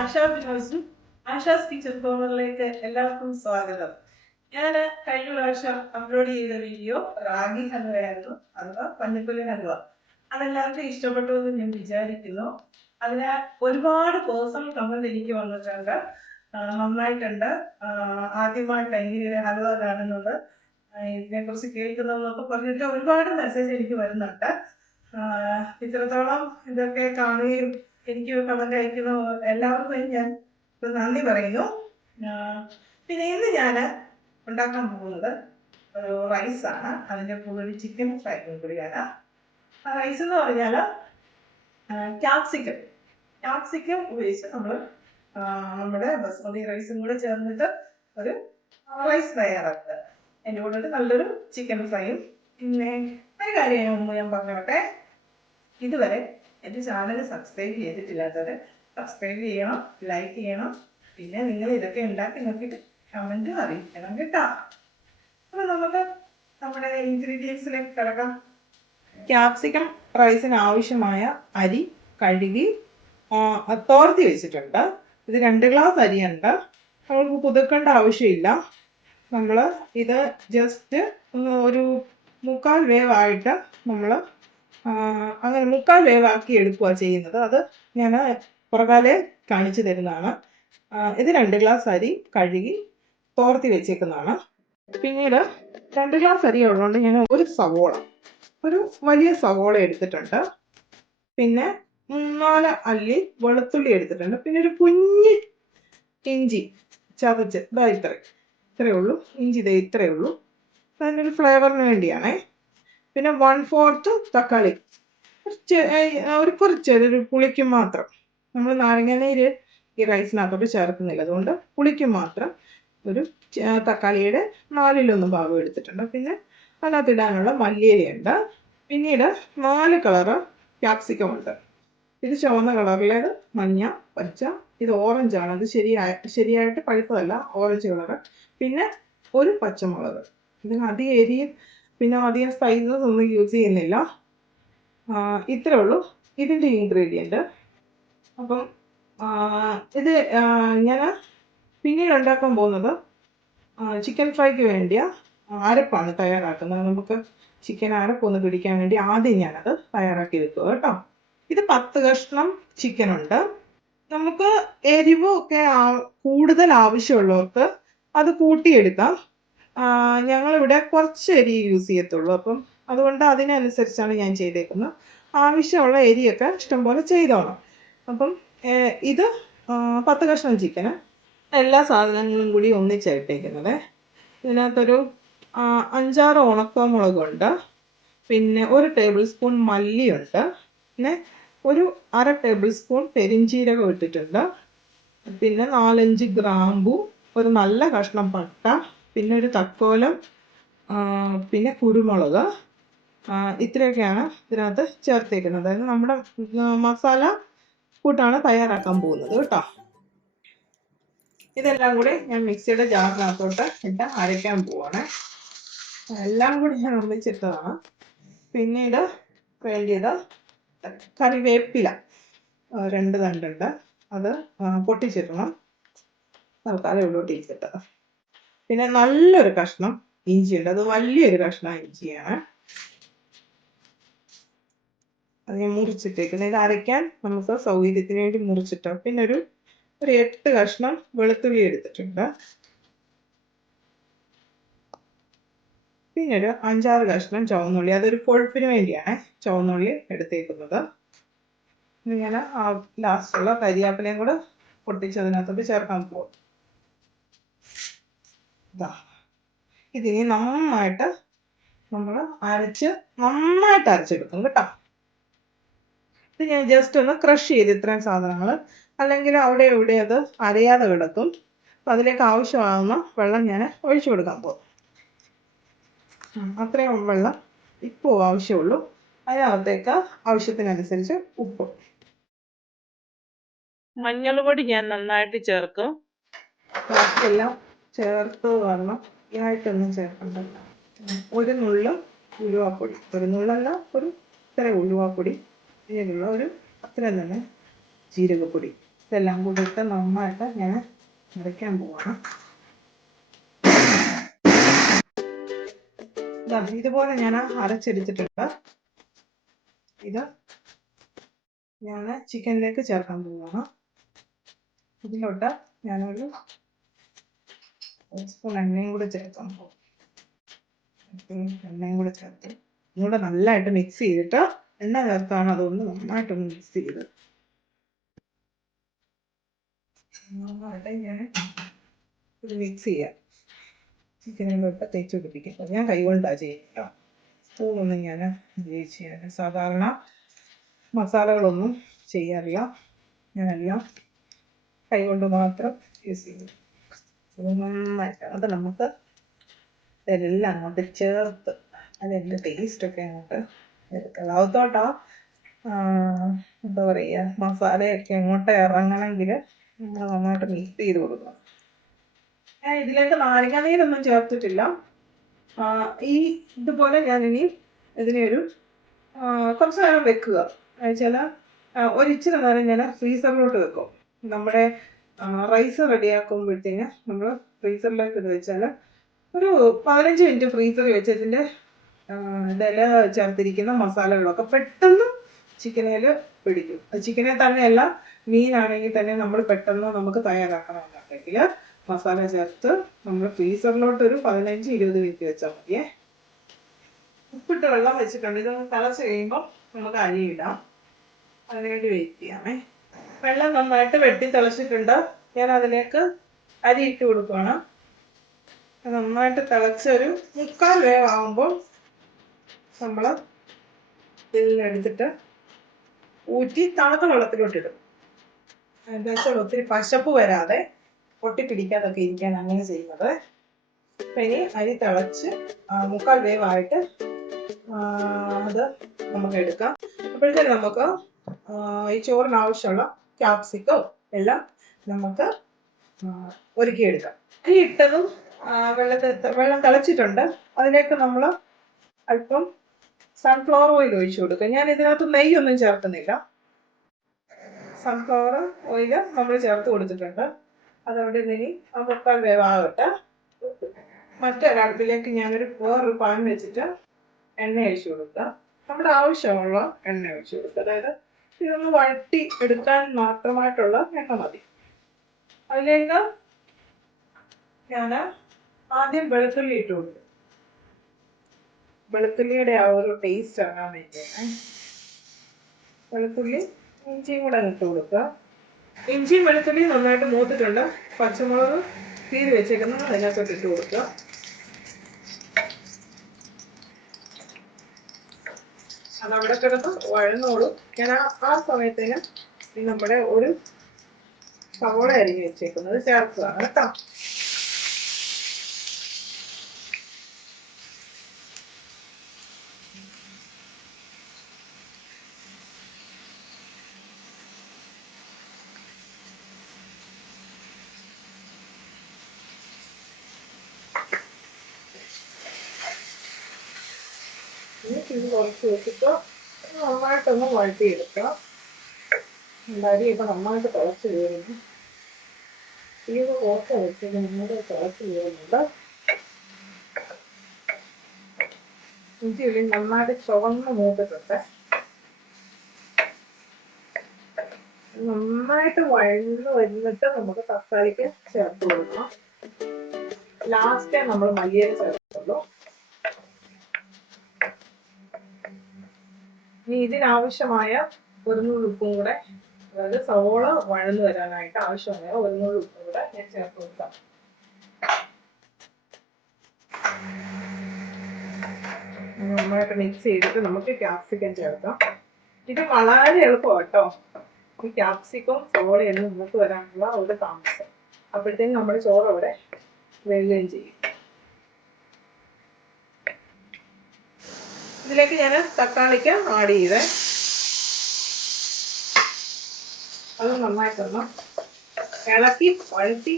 ASHA ഫിനോസും Asha's kitchen കോർണറിലേക്ക് എല്ലാവർക്കും സ്വാഗതം. ഞാൻ കഴിഞ്ഞ പ്രാവശ്യം അപ്ലോഡ് ചെയ്ത വീഡിയോ റാഗി ഹൽവയായിരുന്നു, അഥവാ പഞ്ഞപ്പുല്ല് ഹൽവ. അതെല്ലാവർക്കും ഇഷ്ടപ്പെട്ടു എന്ന് ഞാൻ വിചാരിക്കുന്നു. അതിനാൽ ഒരുപാട് പേഴ്സണൽ കമന്റ് എനിക്ക് വന്നിട്ടുണ്ട്. നന്നായിട്ടുണ്ട്, ആദ്യമായിട്ട് എങ്ങനെ ഹൽവ കാണുന്നത്, ഇതിനെക്കുറിച്ച് കേൾക്കുന്നതെന്നൊക്കെ പറഞ്ഞിട്ട് ഒരുപാട് മെസ്സേജ് എനിക്ക് വരുന്നുണ്ട്. ഇത്രത്തോളം ഇതൊക്കെ കാണുകയും എനിക്ക് കമന്റ് അയക്കുന്ന എല്ലാവർക്കും ഞാൻ നന്ദി പറയുന്നു. പിന്നെ ഇന്ന് ഞാൻ ഉണ്ടാക്കാൻ പോകുന്നത് ഒരു റൈസാണ്. അതിൻ്റെ കൂടെ ഒരു ചിക്കൻ ഫ്രൈ കൂടിയാണ്. റൈസ് എന്ന് പറഞ്ഞാൽ ക്യാപ്സിക്കം ഉപയോഗിച്ച് നമ്മൾ നമ്മുടെ ബസ്മതി റൈസും കൂടെ ചേർന്നിട്ട് ഒരു റൈസ് തയ്യാറാക്കുക. എൻ്റെ കൂടെ നല്ലൊരു ചിക്കൻ ഫ്രൈയും. പിന്നെ ഒരു കാര്യം ഞാൻ പറഞ്ഞോട്ടെ, ഇതുവരെ എൻ്റെ ചാനൽ സബ്സ്ക്രൈബ് ചെയ്തിട്ടില്ലാത്തവർ സബ്സ്ക്രൈബ് ചെയ്യണം, ലൈക്ക് ചെയ്യണം. പിന്നെ നിങ്ങൾ ഇതൊക്കെ ഉണ്ടാക്കി നോക്കിയിട്ട് കമൻറ്റ് അറിയിക്കണം കേട്ടോ. അപ്പോൾ നമുക്ക് നമ്മുടെ ഇൻഗ്രീഡിയൻസിലേക്ക് കിടക്കാം. ക്യാപ്സിക്കം റൈസിന് ആവശ്യമായ അരി കഴുകി തോർത്തി വെച്ചിട്ടുണ്ട്. ഇത് 2 ഗ്ലാസ് അരിയുണ്ട്. നമുക്ക് കുതിർക്കേണ്ട ആവശ്യമില്ല. നമ്മൾ ഇത് ജസ്റ്റ് ഒരു 3/4 വേവായിട്ട് നമ്മൾ അങ്ങനെ 3/4 വേവാക്കി എടുക്കുക ചെയ്യുന്നത്. അത് ഞാൻ പുറകാലെ കാണിച്ചു തരുന്നതാണ്. ഇത് 2 ഗ്ലാസ് അരി കഴുകി തോർത്തി വെച്ചേക്കുന്നതാണ്. പിന്നീട് 2 ഗ്ലാസ് അരി ഉള്ളതുകൊണ്ട് ഞാൻ ഒരു വലിയ സവോള എടുത്തിട്ടുണ്ട്. പിന്നെ 4 അല്ലി വെളുത്തുള്ളി എടുത്തിട്ടുണ്ട്. പിന്നെ ഒരു കുഞ്ഞ് ഇഞ്ചി ചതച്ച് ഇത്രയേ ഉള്ളൂ. ഇഞ്ചി ഇത്രയേ ഉള്ളൂ. അതിൻ്റെ ഒരു ഫ്ലേവറിന് വേണ്ടിയാണേ. പിന്നെ 1/4 തക്കാളി, കുറച്ചൊരു പുളിക്ക് മാത്രം. നമ്മൾ നാരങ്ങാനീര് ഈ റൈസിനകത്തോട്ട് ചേർക്കുന്നില്ല, അതുകൊണ്ട് പുളിക്ക് മാത്രം ഒരു തക്കാളിയുടെ 4/1 ഭാഗം എടുത്തിട്ടുണ്ട്. പിന്നെ അതിനകത്ത് ഇടാനുള്ള മല്ലിയിലയുണ്ട്. പിന്നീട് 4 കളറ് ക്യാപ്സിക്കം ഉണ്ട്. ഇത് ചുവന്ന കളറിലേത്, മഞ്ഞ, പച്ച, ഇത് ഓറഞ്ചാണ്. അത് ശരിയായിട്ട് പഴുത്തതല്ല, ഓറഞ്ച് കളറ്. പിന്നെ ഒരു പച്ചമുളക്. ഇതിന് അധികം എരിയും പിന്നെ അധികം സ്പൈസസ് ഒന്നും യൂസ് ചെയ്യുന്നില്ല. ഇത്രേ ഉള്ളൂ ഇതിൻ്റെ ഇൻഗ്രീഡിയൻറ്റ്. അപ്പം ഇത് ഞാൻ പിന്നീട് ഉണ്ടാക്കാൻ പോകുന്നത് ചിക്കൻ ഫ്രൈക്ക് വേണ്ടിയ അരപ്പാണ് തയ്യാറാക്കുന്നത്. നമുക്ക് ചിക്കൻ അരപ്പൊന്ന് പിടിക്കാൻ വേണ്ടി ആദ്യം ഞാനത് തയ്യാറാക്കി വെക്കുക കേട്ടോ. ഇത് 10 കഷ്ണം ചിക്കനുണ്ട്. നമുക്ക് എരിവും ഒക്കെ കൂടുതൽ ആവശ്യമുള്ളവർക്ക് അത് കൂട്ടിയെടുക്കാം. ഞങ്ങളിവിടെ കുറച്ച് എരി യൂസ് ചെയ്യത്തുള്ളൂ, അപ്പം അതുകൊണ്ട് അതിനനുസരിച്ചാണ് ഞാൻ ചെയ്തേക്കുന്നത്. ആവശ്യമുള്ള എരിയൊക്കെ ഇഷ്ടംപോലെ ചെയ്തോണം. അപ്പം ഇത് 10 കഷ്ണം ചിക്കന് എല്ലാ സാധനങ്ങളും കൂടി ഒന്നിച്ചിട്ടേക്കുന്നത്. ഇതിനകത്തൊരു 5-6 ഉണക്കമുളകുണ്ട്. പിന്നെ 1 ടേബിൾ സ്പൂൺ മല്ലിയുണ്ട്. പിന്നെ ഒരു 1/2 ടേബിൾ സ്പൂൺ പെരിഞ്ചീരകം ഇട്ടിട്ടുണ്ട്. പിന്നെ 4-5 ഗ്രാമ്പു, ഒരു നല്ല കഷ്ണം പട്ട, പിന്നെ ഒരു തക്കോലം, പിന്നെ കുരുമുളക്. ഇത്രയൊക്കെയാണ് ഇതിനകത്ത് ചേർത്തേക്കുന്നത്. അതായത് നമ്മുടെ മസാല കൂട്ടാണ് തയ്യാറാക്കാൻ പോകുന്നത് കേട്ടോ. ഇതെല്ലാം കൂടി ഞാൻ മിക്സിയുടെ ജാറിനകത്തോട്ട് ഇട്ട് അരയ്ക്കാൻ പോവാണ്. എല്ലാം കൂടി ഞാൻ ഒന്നിച്ചിട്ടതാണ്. പിന്നീട് വേണ്ടിയത് കറിവേപ്പില 2 തണ്ടുണ്ട്, അത് പൊട്ടിച്ചിടണം. തൽക്കാലം ഉള്ളോട്ട് ഇരിക്കട്ടെ. പിന്നെ നല്ലൊരു കഷ്ണം ഇഞ്ചിയുണ്ട്, അത് വലിയൊരു കഷ്ണം ഇഞ്ചിയാണ്. അത് ഞാൻ മുറിച്ചിട്ടേക്കുന്നത്. ഇത് അരയ്ക്കാൻ നമുക്ക് സൗകര്യത്തിന് വേണ്ടി മുറിച്ചിട്ടോ. പിന്നെ ഒരു 8 കഷ്ണം വെളുത്തുള്ളി എടുത്തിട്ടുണ്ട്. പിന്നെ ഒരു 5-6 കഷ്ണം ചുവന്നുള്ളി, അതൊരു കൊഴുപ്പിന് വേണ്ടിയാണ് ചുവന്നുള്ളി എടുത്തേക്കുന്നത്. ഞാൻ ലാസ്റ്റുള്ള കരിയാപ്പിലയും കൂടെ പൊട്ടിച്ചതിനകത്തോട്ട് ചേർക്കാൻ പോകും. ഇതിനി നന്നായിട്ട് നമ്മൾ നന്നായിട്ട് അരച്ചെടുക്കും കേട്ടോ. ഇത് ഞാൻ ജസ്റ്റ് ഒന്ന് ക്രഷ് ചെയ്ത് ഇത്രയും സാധനങ്ങൾ, അല്ലെങ്കിൽ അവിടെ ഇവിടെ അത് അരയാതെ കിടക്കും. അപ്പം അതിലേക്ക് ആവശ്യമാകുന്ന വെള്ളം ഞാൻ ഒഴിച്ചു കൊടുക്കാൻ പോകും. അത്രയും വെള്ളം ഇപ്പോൾ ആവശ്യമുള്ളൂ. അതിനകത്തേക്ക് ആവശ്യത്തിനനുസരിച്ച് ഉപ്പ്, മഞ്ഞൾപ്പൊടി ഞാൻ നന്നായിട്ട് ചേർക്കും. ബാക്കിയെല്ലാം ചേർത്ത് വരണം, ഇതായിട്ടൊന്നും ചേർക്കണ്ട. ഒരു നുള്ള് ഉലുവാപ്പൊടി, ഒരു നുള്ളല്ല, ഇത്ര ഉലുവാപ്പൊടി. ഇതിനുള്ള അത്രയും തന്നെ ജീരകപ്പൊടി. ഇതെല്ലാം കൂടി ഇട്ട് നന്നായിട്ട് ഞാൻ അരയ്ക്കാൻ പോവാണ്. ഇതുപോലെ ഞാൻ അരച്ചെടുത്തിട്ടുണ്ട്. ഇത് ഞാൻ ചിക്കനിലേക്ക് ചേർക്കാൻ പോവാണ്. ഇതിലോട്ട് ഞാനൊരു സ്പൂൺ എണ്ണയും കൂടി ചേർക്കാൻ പോകും. എണ്ണയും കൂടി ചേർത്ത് ഇതുകൂടെ നല്ലതായിട്ട് മിക്സ് ചെയ്തിട്ട്, എണ്ണ ചേർത്താണ് അതുകൊണ്ട് നന്നായിട്ടൊന്ന് മിക്സ് ചെയ്ത് നന്നായിട്ട് ഞാൻ ഇത് മിക്സ് ചെയ്യാം. ചിക്കനിലോട്ട് തേച്ച് പിടിപ്പിക്കുക. ഞാൻ കൈകൊണ്ടാണ് ചെയ്യുക, സ്പൂണൊന്നും ഞാൻ ചെയ്യാറില്ല. സാധാരണ മസാലകളൊന്നും ചെയ്യാറില്ല, ഞാനെല്ലാം കൈകൊണ്ട് മാത്രം യൂസ് ചെയ്യും. നന്നായിട്ട് അത് നമുക്ക് ഇതെല്ലാം അങ്ങോട്ട് ചേർത്ത് അതിൻ്റെ ടേസ്റ്റൊക്കെ അങ്ങോട്ട് എടുക്കുക. അതോട്ടാ എന്താ പറയുക, മസാലയൊക്കെ അങ്ങോട്ട് ഇറങ്ങണമെങ്കിൽ നമ്മൾ നന്നായിട്ട് മിക്സ് ചെയ്ത് കൊടുക്കുക. ഞാൻ ഇതിലേക്ക് നാരങ്ങാനീരൊന്നും ചേർത്തിട്ടില്ല. ഇതുപോലെ ഞാനിനി ഇതിനെ കുറച്ച് നേരം വെക്കുക. ചില ഒരിച്ചിരി നേരം ഞാൻ ഫ്രീസറിലോട്ട് വെക്കും. നമ്മുടെ റൈസ് റെഡിയാക്കുമ്പോഴത്തേന് നമ്മൾ ഫ്രീസറിലേക്ക് ഇത് വെച്ചാൽ ഒരു 15 മിനിറ്റ് ഫ്രീസറിൽ വെച്ച് ഇതിൻ്റെ ഇല ചേർത്തിരിക്കുന്ന മസാലകളൊക്കെ പെട്ടെന്ന് ചിക്കനിൽ പിടിക്കും. ചിക്കനെ തന്നെയല്ല, മീനാണെങ്കിൽ തന്നെ നമ്മൾ പെട്ടെന്ന് നമുക്ക് തയ്യാറാക്കണമെന്നുണ്ടെങ്കിൽ മസാല ചേർത്ത് നമ്മൾ ഫ്രീസറിലോട്ട് ഒരു 15-20 മിനിറ്റ് വെച്ചാൽ മതിയേ. ഉപ്പിട്ട് വെള്ളം വെച്ചിട്ടുണ്ട്. ഇതൊന്ന് തിളച്ച് കഴിയുമ്പോൾ നമുക്ക് അരി ഇടാം. അതിനുവേണ്ടി വെയിറ്റ് ചെയ്യാമേ. വെള്ളം നന്നായിട്ട് വെട്ടി തിളച്ചിട്ടുണ്ട്. ഞാൻ അതിലേക്ക് അരി ഇട്ട് കൊടുക്കുകയാണ്. നന്നായിട്ട് തിളച്ച് ഒരു 3/4 വേവാകുമ്പോൾ നമ്മൾ ഇതിലെടുത്തിട്ട് ഊറ്റി തണുത്ത വെള്ളത്തിലോട്ടിടും. എന്താ വെച്ചാൽ ഒത്തിരി പശപ്പ് വരാതെ പൊട്ടിപ്പിടിക്കാതൊക്കെ ഇരിക്കാൻ അങ്ങനെ ചെയ്യുന്നത്. അപ്പം ഇനി അരി തിളച്ച് 3/4 വേവായിട്ട് അത് നമുക്ക് എടുക്കാം. അപ്പോഴത്തേക്കും നമുക്ക് ഈ ചോറിന് ആവശ്യമുള്ള ക്യാപ്സിക്കം എല്ലാം നമുക്ക് ഒരുക്കിയെടുക്കാം. അരി ഇട്ടതും വെള്ളം തിളച്ചിട്ടുണ്ട്. അതിലേക്ക് നമ്മൾ അല്പം സൺഫ്ലവർ ഓയിൽ ഒഴിച്ചു കൊടുക്കുക. ഞാൻ ഇതിനകത്ത് നെയ്യൊന്നും ചേർക്കുന്നില്ല. സൺഫ്ലവർ ഓയിൽ നമ്മൾ ചേർത്ത് കൊടുത്തിട്ടുണ്ട്. അതവിടെ ഇനി 3/4 വേവാകട്ടെ. മറ്റൊരടുപ്പിലേക്ക് വേറൊരു പാൻ വെച്ചിട്ട് എണ്ണ ഒഴിച്ചു കൊടുക്കുക. നമ്മുടെ ആവശ്യമുള്ള എണ്ണ ഒഴിച്ചു കൊടുക്കുക. അതായത് ഇതൊന്ന് വഴറ്റി എടുക്കാൻ മാത്രമായിട്ടുള്ള എണ്ണ മതി. അതിലേക്ക് ഞാൻ ആദ്യം വെളുത്തുള്ളി ഇട്ട് കൊടുക്കും. വെളുത്തുള്ളിയുടെ ആ ഒരു ടേസ്റ്റ് ഇറങ്ങാൻ വേണ്ടിയാണ്. വെളുത്തുള്ളി ഇഞ്ചിയും കൂടെ ഇട്ട് കൊടുക്കുക. ഇഞ്ചിയും വെളുത്തുള്ളിയും നന്നായിട്ട് മൂത്തിട്ടുണ്ട്. പച്ചമുളക് തീര് വെച്ചേക്കുന്നത് അതിനകത്തോട്ട് ഇട്ട് കൊടുക്കുക. അതവിടെ കിടന്ന് വഴന്നോളും. ഞാൻ ആ സമയത്തേന് നമ്മുടെ ഒരു സവോള അരിഞ്ഞ് വെച്ചേക്കുന്നത് ചേർക്കുകയാണ് കേട്ടോ. ഇത് കുറച്ച് വെച്ചിട്ട് നന്നായിട്ടൊന്ന് വഴറ്റിയെടുക്കാം. അരി ഇപ്പം നന്നായിട്ട് തിളച്ച് കയറുന്നു. ഇത് കുറച്ച് വെച്ചിട്ട് നന്നായിട്ട് തിളച്ച് കയറുന്നുണ്ട്. ഇഞ്ചി ഉള്ളി നന്നായിട്ട് ചുവന്ന് മൂത്തിട്ടുണ്ട്. നന്നായിട്ട് വഴന്ന് വരുന്നിട്ട് നമുക്ക് തക്കാളിക്ക് ചേർത്ത് കൊടുക്കണം. ലാസ്റ്റേ നമ്മൾ മല്ലിയില ചേർത്തുള്ളൂ. ഇനി ഇതിനാവശ്യമായ ഒരു നുള്ള് ഉപ്പും കൂടെ, അതായത് സവോള വഴന്ന് വരാനായിട്ട് ആവശ്യമായ ഒരു നുള്ള് ഉപ്പും കൂടെ ഞാൻ ചേർത്ത് കൊടുക്കാം. നന്നായിട്ട് മിക്സ് ചെയ്തിട്ട് നമുക്ക് ക്യാപ്സിക്കം ചേർക്കാം. ഇത് വളരെ എളുപ്പമാണ് കേട്ടോ. ഈ ക്യാപ്സിക്കം സവോളയെല്ലാം മൂത്ത് വരാനുള്ള ഒരു താമസം. അപ്പോഴത്തേക്കും നമ്മുടെ ചോറ് അവിടെ വേകുകയും ചെയ്യും. ഇതിലേക്ക് ഞാൻ തക്കാളിക്ക് ആഡ് ചെയ്തേ. അത് നന്നായിട്ടൊന്ന് ഇളക്കി വഴറ്റി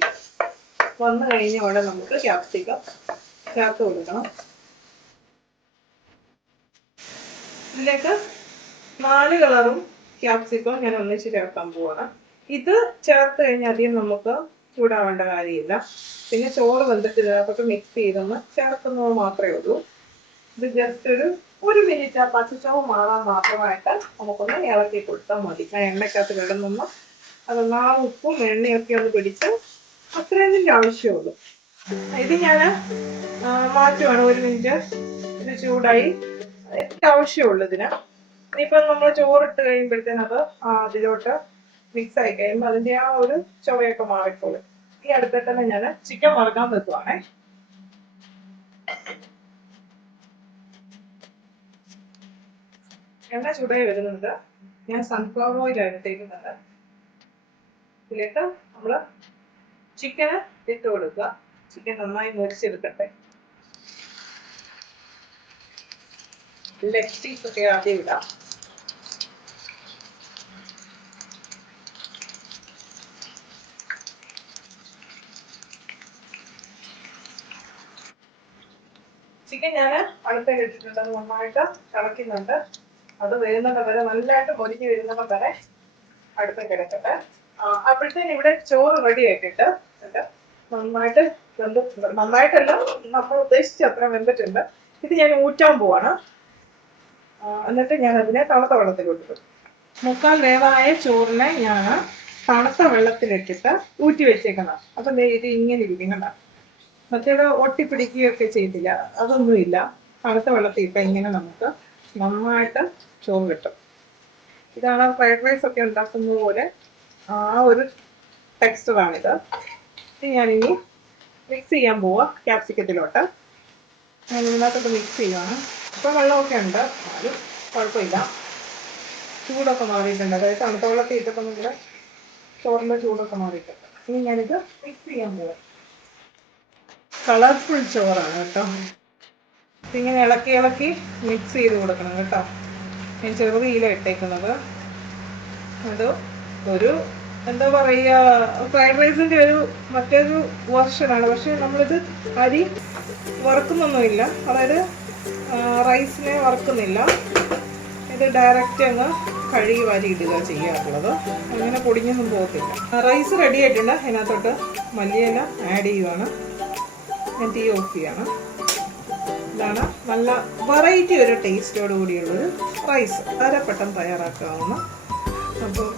വന്നു കഴിഞ്ഞ ഉടനെ നമുക്ക് ക്യാപ്സിക്കം ചേർത്ത് കൊടുക്കണം. ഇതിലേക്ക് 4 കളറും ക്യാപ്സിക്കം ഞാൻ ഒന്നിച്ച് ചേർക്കാൻ പോവാണ്. ഇത് ചേർത്ത് കഴിഞ്ഞാൽ അധികം നമുക്ക് ചൂടാവേണ്ട കാര്യമില്ല. പിന്നെ ചോറ് വെന്തിട്ട് ഇതിനകത്തോട്ട് മിക്സ് ചെയ്തൊന്ന് ചേർക്കുന്നത് മാത്രമേ ഉള്ളൂ. ഇത് ജസ്റ്റ് ഒരു മിനിറ്റ് ആ പച്ചച്ചവ് മാറാൻ മാത്രമായിട്ട് നമുക്കൊന്ന് ഇളക്കി കൊടുത്താൽ മതി. ആ എണ്ണയ്ക്കകത്ത് കിടന്നൊന്ന് അതൊന്ന് ആ ഉപ്പും എണ്ണയൊക്കെ ഒന്ന് പിടിച്ച് അത്രയും ആവശ്യമുള്ളൂ. ഇത് ഞാൻ മാറ്റുവാണ്. ഒരു മിനിറ്റ് ഇത് ചൂടായി. എനിക്ക് ആവശ്യമുള്ളൂ ഇതിന്. ഇനിയിപ്പം നമ്മൾ ചോറിട്ട് കഴിയുമ്പോഴത്തേനും അത് അതിലോട്ട് മിക്സ് ആയി കഴിയുമ്പോൾ അതിന്റെ ആ ഒരു ചുവയൊക്കെ മാറിക്കോളും. ഈ അടുത്തിട്ട് തന്നെ ഞാൻ ചിക്കൻ വറുക്കാൻ വെക്കുവാണേ. എണ്ണ ചൂടായി വരുന്നുണ്ട്. ഞാൻ സൺഫ്ലവർ ഓയിൽ എടുത്തേക്കുന്നത്. ഇതിലേക്ക് നമ്മള് ചിക്കന് ഇട്ട് കൊടുക്കുക. ചിക്കൻ നന്നായി മുരിച്ചെടുക്കട്ടെ. ലെഗ് പീസ് ഒക്കെ ആദ്യം ഇടാം. ചിക്കൻ ഞാൻ അടുത്തേക്ക് ഇട്ടിട്ടുണ്ട്. അത് നന്നായിട്ട് ഇളക്കുന്നുണ്ട്. അത് വരുന്നത് വരെ നല്ലതായിട്ട് മൊരിഞ്ഞ് വരുന്നത് വരെ അടുത്തേക്ക് എടുക്കട്ടെ. അപ്പോഴത്തേന് ഇവിടെ ചോറ് റെഡി ആക്കിയിട്ട് നന്നായിട്ട് നന്നായിട്ടല്ല, നമ്മൾ ഉദ്ദേശിച്ച അത്ര വെന്തിട്ടുണ്ട്. ഇത് ഞാൻ ഊറ്റാൻ പോവാണ്. എന്നിട്ട് ഞാൻ അതിനെ തണുത്ത വെള്ളത്തിലോട്ട് ഇടും. 3/4 വേവായ ചോറിനെ ഞാൻ തണുത്ത വെള്ളത്തിലിട്ടിട്ട് ഊറ്റി വെച്ചേക്കണം. അപ്പം ഇത് ഇങ്ങനെ ഇരിക്കണം. മറ്റേത് ഒട്ടിപ്പിടിക്കുകയൊക്കെ ചെയ്തില്ല, അതൊന്നുമില്ല. തണുത്ത വെള്ളത്തിൽ ഇപ്പം ഇങ്ങനെ നമുക്ക് നന്നായിട്ട് ചോറ് കിട്ടും. ഇതാണ് ഫ്രൈഡ് റൈസ് ഒക്കെ ഉണ്ടാക്കുന്നത് പോലെ ആ ഒരു ടെക്സ്ചറാണിത്. ഇത് ഞാനിനി മിക്സ് ചെയ്യാൻ പോവാം ക്യാപ്സിക്കത്തിലോട്ട്. ഞാൻ ഇതിനകത്തോട്ട് മിക്സ് ചെയ്യുവാണ്. ഇപ്പം വെള്ളമൊക്കെ ഉണ്ട്, അത് കുഴപ്പമില്ല. ചൂടൊക്കെ മാറിയിട്ടുണ്ട്. അതായത് തണുത്ത വെള്ളത്തിൽ ഇട്ടപ്പം നമ്മുടെ ചോറിൻ്റെ ചൂടൊക്കെ മാറിയിട്ടുണ്ട്. ഇനി ഞാനിത് മിക്സ് ചെയ്യാൻ പോവാം. കളർഫുൾ ചോറാണ് കേട്ടോ. ഇതിങ്ങനെ ഇളക്കി ഇളക്കി മിക്സ് ചെയ്ത് കൊടുക്കണം കേട്ടോ. ഞാൻ ചെറുതീല ഇട്ടേക്കുന്നത്. അത് ഒരു എന്താ പറയുക, ഫ്രൈഡ് റൈസിൻ്റെ ഒരു മറ്റൊരു വെർഷനാണ്. പക്ഷേ നമ്മളിത് അരി വറുക്കുന്നൊന്നുമില്ല, അതായത് റൈസിനെ വറുക്കുന്നില്ല. ഇത് ഡയറക്റ്റ് അങ്ങ് കഴുകി വാരി ഇടുക ചെയ്യാറുള്ളത്. അങ്ങനെ പൊടിഞ്ഞൊന്നും പോകത്തില്ല. റൈസ് റെഡി ആയിട്ടുണ്ട്. അതിനകത്തോട്ട് മല്ലിയില ആഡ് ചെയ്യുവാണ്. ഞാൻ തീ ഓഫ് ചെയ്യാണ്. ഇതാണ് നല്ല വെറൈറ്റി ഒരു ടേസ്റ്റോട് കൂടിയുള്ളൊരു റൈസ്. വളരെ പെട്ടെന്ന് തയ്യാറാക്കാവുന്ന, അപ്പോൾ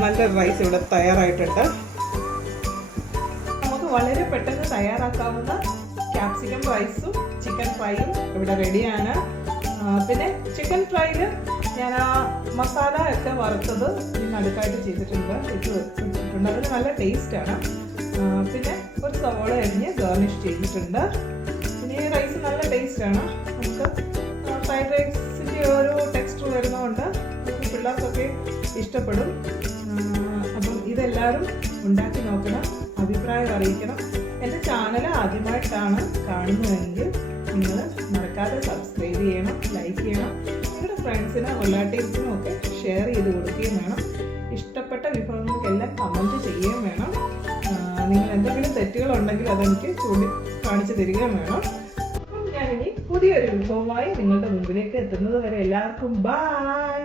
നല്ലൊരു റൈസ് ഇവിടെ തയ്യാറായിട്ടുണ്ട്. നമുക്ക് വളരെ പെട്ടെന്ന് തയ്യാറാക്കാവുന്ന ക്യാപ്സിക്കം റൈസും ചിക്കൻ ഫ്രൈയും ഇവിടെ റെഡിയാണ്. പിന്നെ ചിക്കൻ ഫ്രൈയിൽ ഞാൻ ആ മസാല ഒക്കെ വറുത്തത് നടുക്കായിട്ട് ചെയ്തിട്ടുണ്ട്, ഇട്ട് വെച്ചിട്ടുണ്ട്. അതിന് നല്ല ടേസ്റ്റാണ്. പിന്നെ ഒരു സവോള അരിഞ്ഞ് ഗാർണിഷ് ചെയ്തിട്ടുണ്ട്. പിന്നെ ഈ റൈസ് നല്ല ടേസ്റ്റാണ്. നമുക്ക് ഫ്രൈഡ് റൈസിൻ്റെ ഒരു ടെക്സ്ചർ വരുന്നതുകൊണ്ട് നമുക്ക് പിള്ളേർക്കൊക്കെ ഇഷ്ടപ്പെടും. അപ്പം ഇതെല്ലാവരും ഉണ്ടാക്കി നോക്കണം, അഭിപ്രായം അറിയിക്കണം. എൻ്റെ ചാനൽ ആദ്യമായിട്ടാണ് കാണുന്നതെങ്കിൽ നിങ്ങൾ മറക്കാതെ സബ്സ്ക്രൈബ് ചെയ്യണം, ലൈക്ക് ചെയ്യണം. നിങ്ങളുടെ ഫ്രണ്ട്സിനും റിലേറ്റീവ്സിനും ഒക്കെ ഷെയർ ചെയ്ത് കൊടുക്കുകയും വേണം. ഇഷ്ടപ്പെട്ട വിഭവങ്ങൾക്കെല്ലാം കമൻറ്റ് ചെയ്യുകയും വേണം. നിങ്ങൾ എന്തെങ്കിലും തെറ്റുകളുണ്ടെങ്കിൽ അതെനിക്ക് കാണിച്ചു തരികയും വേണം. അപ്പം ഞാനിനി പുതിയൊരു വിഭവമായി നിങ്ങളുടെ മുമ്പിലേക്ക് എത്തുന്നത് വരെ എല്ലാവർക്കും ബൈ.